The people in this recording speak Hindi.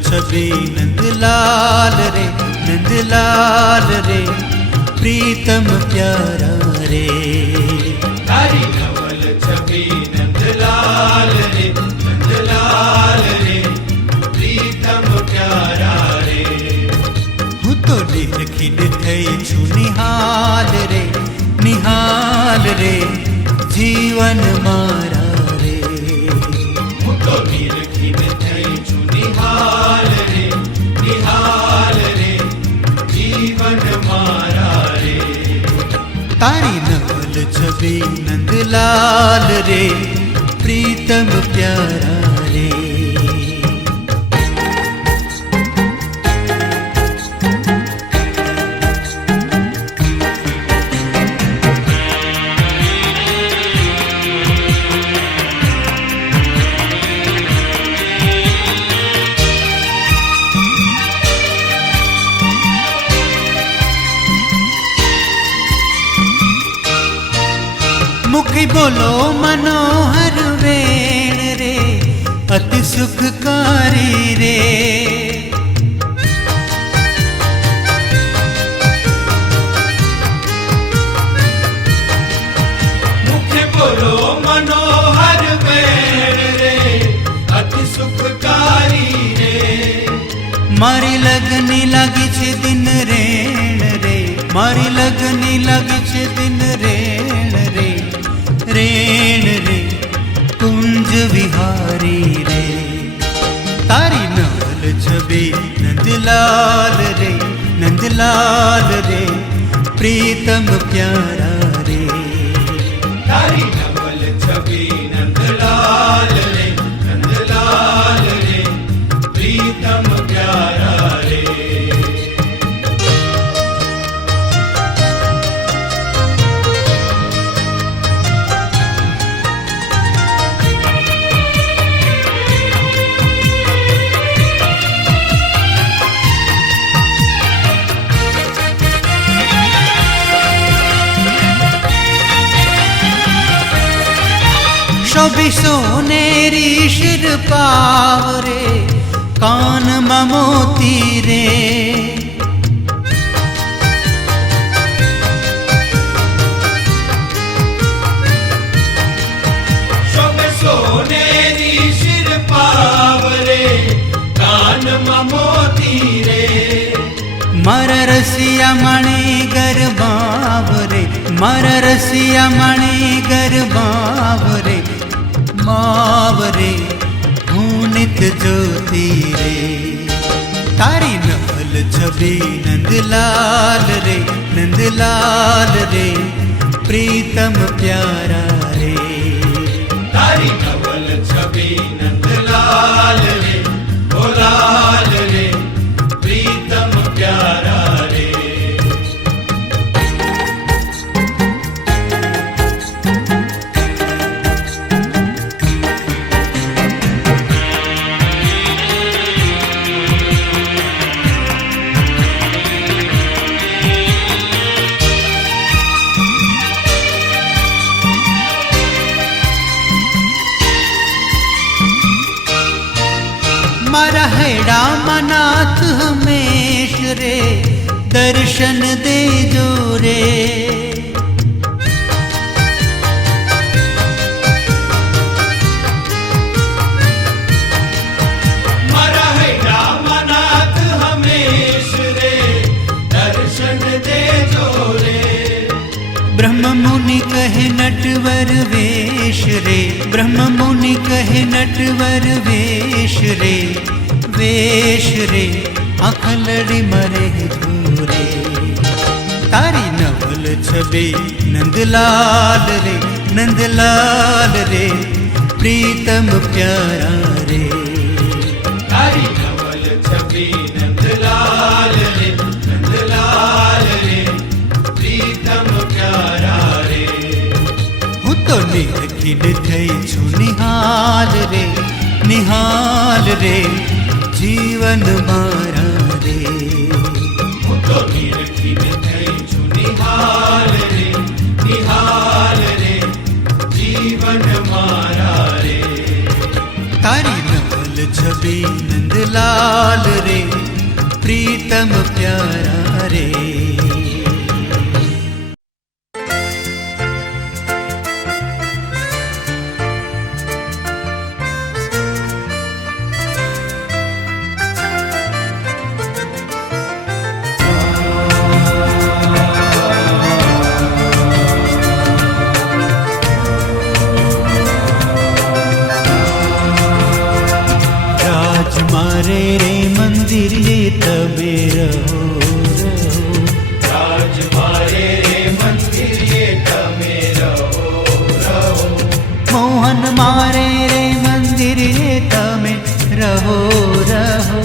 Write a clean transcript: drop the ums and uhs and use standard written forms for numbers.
छवि नंदलाल रे, नंदलाल रे, प्रीतम प्यारा रे। तारी नवल छवि नंदलाल रे, नंदलाल रे, प्रीतम प्यारा रे। हूँ तो निरखी थई छू निहाल रे, निहाल रे, जीवन मारा रे। हूँ तो निरखी थई छू निहाल रे, निहाल रे, जीवन मारा रे। तारी नवल छवि नंदलाल रे, प्रीतम प्यारा रे। मुखी बोलो मनोहर वेण रे, अति सुखकारी रे। मुखे बोलो मनोहर वेण रे, अति सुखकारी रे। मारी लगनी लगी छे दिन रेण रे, मारी लगनी लगी छे दिन रेण रे, रेण रे, कुंज विहारी रे। तारी नवल छवि नंदलाल रे, नंदलाल रे, प्रीतम प्यारा रे। तारी नवल छवि नंदलाल रे, नंदलाल रे, प्रीतम प्यारा रे। शोभी सोनेरी शिर पावरे, कान ममोती रे। शोभे सोनेरी शिर पावरे, कान ममोती रे। मर रसिया मणि गरबावरे, मर रसिया मणि गरबावरे, मावरे भूनित ज्योति रे। तारी नवल छवि नंदलाल रे, नंदलाल रे, प्रीतम प्यारा रे। तारी नवल छवि नंदलाल रे, ओ लाल रे, प्रीतम प्यारा रे। मारा हेड़ा मनाथ हमेश रे, दर्शन दे जो रे। मरा है रामनाथ हमेश रे, दर्शन दे जो रे। ब्रह्म मुनि कहे नटवर वेश रे, ब्रह्म मुनि कहे नटवर वेश रे, वेश रे, आँख लड़ी मरे दूरे। तारी नवल छवि नंदलाल रे, नंदलाल रे, प्रीतम प्यारा रे। तारी नवल छवि नंदलाल रे, नंदलाल रे, प्रीतम प्यारा रे। हूँ तो निरखी थई छू निहाल रे, निहाल रे, जीवन मारा रे। हूँ तो निरखी थई छू निहाल रे, निहाल रे, जीवन मारा रे। तारी नवल छवि नंदलाल रे प्रीतम प्यारा रे। मारे रे मंदिर ये तबे रहो रहो, राज मारे रे मंदिर ये तमे रहो रहो, मोहन मारे रे मंदिर ये तमे रहो रहो,